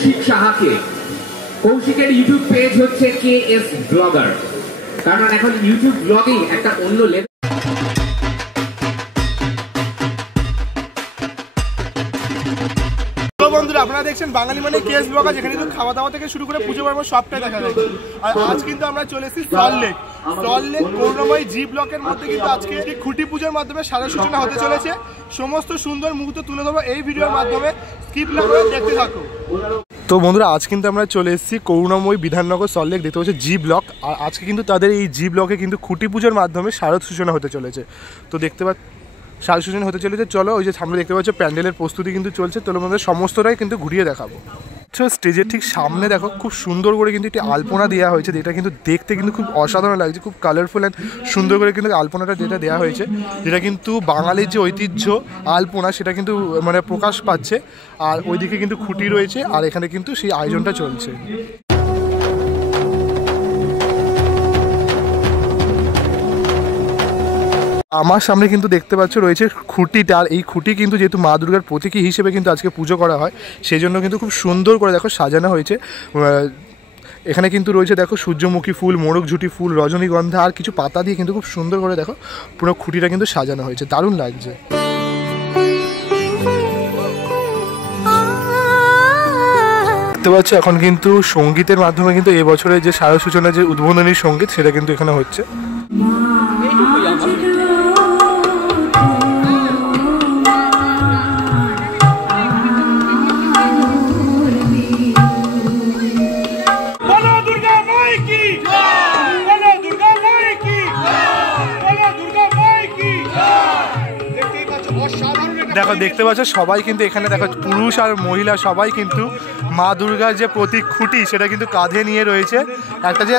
Kaushik সাহাকে। কৌশিকের YouTube page হচ্ছে KS blogger, কারণ এখন ইউটিউব ব্লগিং একটা অন্য লেভেল। বন্ধুরা, আপনারা দেখছেন বাঙালি মানে কেএস ব্লগার, যেখানে কিন্তু খাওয়া দাওয়া থেকে শুরু করে পুজো পর্ব সবটাই দেখা যায়। আর আজ কিন্তু আমরা চলে এসেছি সল্টলেক করুণাময়ী জি ব্লকের মধ্যে। কিন্তু আজকে খুঁটি পুজোর মাধ্যমে সারা সূচনা হতে চলেছে। সমস্ত সুন্দর মুহূর্ত তুলে ধরবো এই ভিডিওর মাধ্যমে, স্কিপ না করে দেখতে থাকো। তো বন্ধুরা, আজ কিন্তু আমরা চলে এসেছি করুণাময়ী বিধাননগর সল্টলেক, দেখতে পাচ্ছি জি ব্লক। আর আজকে কিন্তু তাদের এই জি ব্লকে কিন্তু খুঁটি পুজোর মাধ্যমে শারদ সূচনা হতে চলেছে। তো দেখতে শারদ সূচনা হতে চলেছে। চলো, ওই যে সামনে দেখতে পাচ্ছ প্যান্ডেলের প্রস্তুতি কিন্তু চলছে। তো আমাদের সমস্তটাই কিন্তু ঘুরিয়ে দেখাবো। স্টেজের ঠিক সামনে দেখো খুব সুন্দর করে কিন্তু একটি আলপনা দেওয়া হয়েছে, যেটা কিন্তু দেখতে কিন্তু খুব অসাধারণ লাগছে। খুব কালারফুল অ্যান্ড সুন্দর করে কিন্তু আলপনাটা যেটা দেওয়া হয়েছে, যেটা কিন্তু বাঙালির যে ঐতিহ্য আলপনা সেটা কিন্তু মানে প্রকাশ পাচ্ছে। আর ওইদিকে কিন্তু খুঁটি রয়েছে, আর এখানে কিন্তু সেই আয়োজনটা চলছে। আমার সামনে কিন্তু দেখতে পাচ্ছ রয়েছে খুঁটিটা। আর এই খুঁটি কিন্তু যেহেতু মা দুর্গার প্রতীকী হিসেবে কিন্তু আজকে পুজো করা হয়, সেই জন্য কিন্তু খুব সুন্দর করে দেখো সাজানো হয়েছে। এখানে কিন্তু রয়েছে দেখো সূর্যমুখী ফুল, মোরগ ঝুটি ফুল, রজনীগন্ধা আর কিছু পাতা দিয়ে কিন্তু খুব সুন্দর করে দেখো পুরো খুঁটিটা কিন্তু সাজানো হয়েছে, দারুণ লাগছে। দেখতে পাচ্ছ এখন কিন্তু সঙ্গীতের মাধ্যমে কিন্তু এবছরের যে শারদ সূচনার যে উদ্বোধনী সঙ্গীত সেটা কিন্তু এখানে হচ্ছে। দেখো দেখতে পাচ্ছ সবাই কিন্তু এখানে দেখো পুরুষ আর মহিলা সবাই কিন্তু মা দুর্গার যে প্রতীক খুঁটি সেটা কিন্তু কাঁধে নিয়ে রয়েছে। একটা যে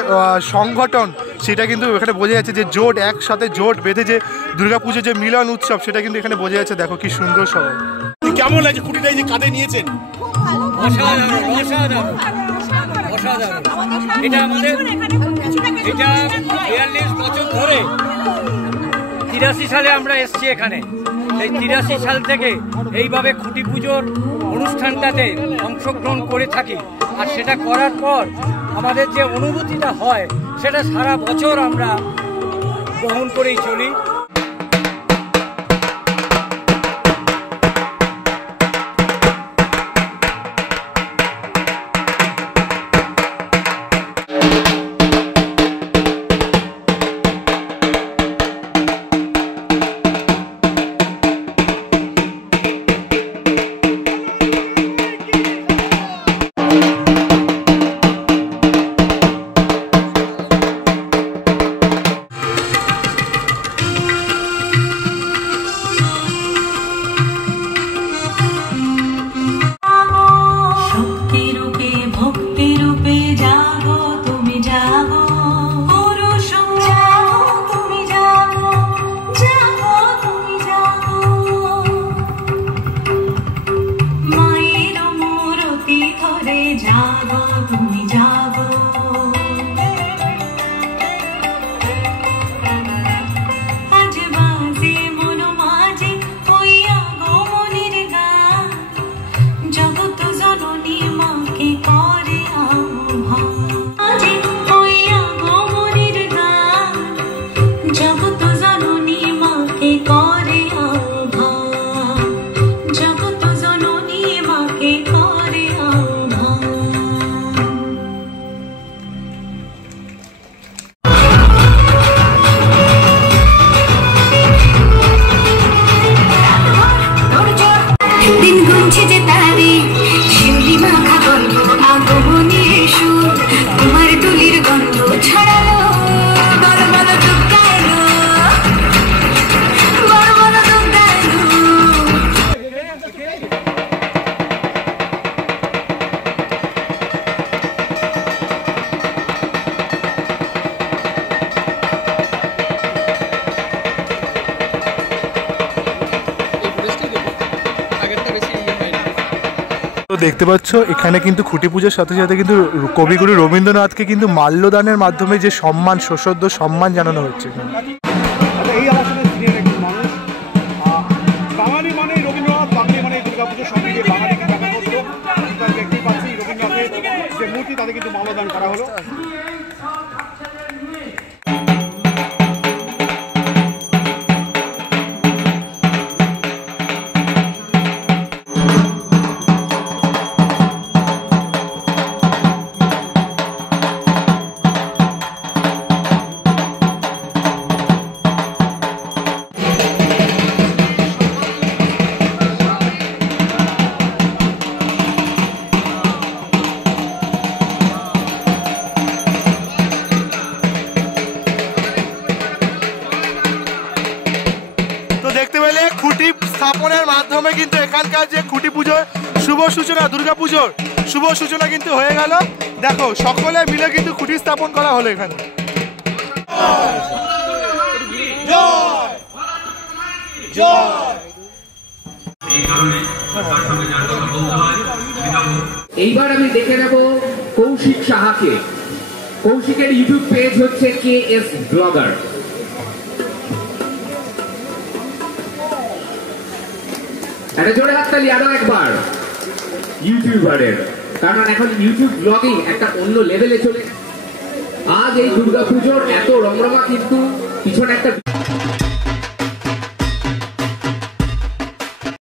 সংগঠন সেটা কিন্তু এখানে বোঝা যাচ্ছে, যে জোট একসাথে জোট বেঁধে যে দুর্গাপুজোর যে মিলন উৎসব সেটা কিন্তু এখানে বোঝা যাচ্ছে। দেখো কি সুন্দর সবাই। কেমন লাগছে খুঁটিটা যে কাঁধে নিয়েছেন? এটা আমাদের 42 বছর ধরে 83 সালে আমরা এসেছি এখানে। এই 83 সাল থেকে এইভাবে খুঁটি পুজোর অনুষ্ঠানটাতে অংশগ্রহণ করে থাকি। আর সেটা করার পর আমাদের যে অনুভূতিটা হয় সেটা সারা বছর আমরা বহন করেই চলি। তো দেখতে পাচ্ছ এখানে কিন্তু খুঁটি পুজোর সাথে সাথে কিন্তু কবিগুরু রবীন্দ্রনাথকে কিন্তু মাল্যদানের মাধ্যমে যে সম্মান, সশ্রদ্ধ সম্মান জানানো হচ্ছে। এই আমার সাথে সিনিয়র একজন মানুষ, বাঙালি মানে রবীন্দ্রনাথ, বাঙালি মানে দুর্গাপুজোর সঙ্গে যে বাঙালি দেখতেই পাচ্ছি রবীন্দ্রনাথ তাদের কিন্তু মাল্যদান করা হলো। খুঁটি স্থাপনের মাধ্যমে কিন্তু এখানকার যে খুঁটি পুজোর শুভ সূচনা, দুর্গা পুজোর শুভ সূচনা কিন্তু হয়ে গেল। দেখো সকলে মিলে কিন্তু খুঁটি স্থাপন করা হলো এখানে। এইবার আমি দেখে নেব কৌশিক সাহাকে। কৌশিকের ইউটিউব পেজ হচ্ছে KS ব্লগার। একটা জোরে হাততালি আরো একবার ইউটিউবারের, কারণ এখন ইউটিউব ব্লগিং একটা অন্য লেভেলে চলে। আজ এই দুর্গাপুজোর এত রমরমা কিন্তু পিছনে একটা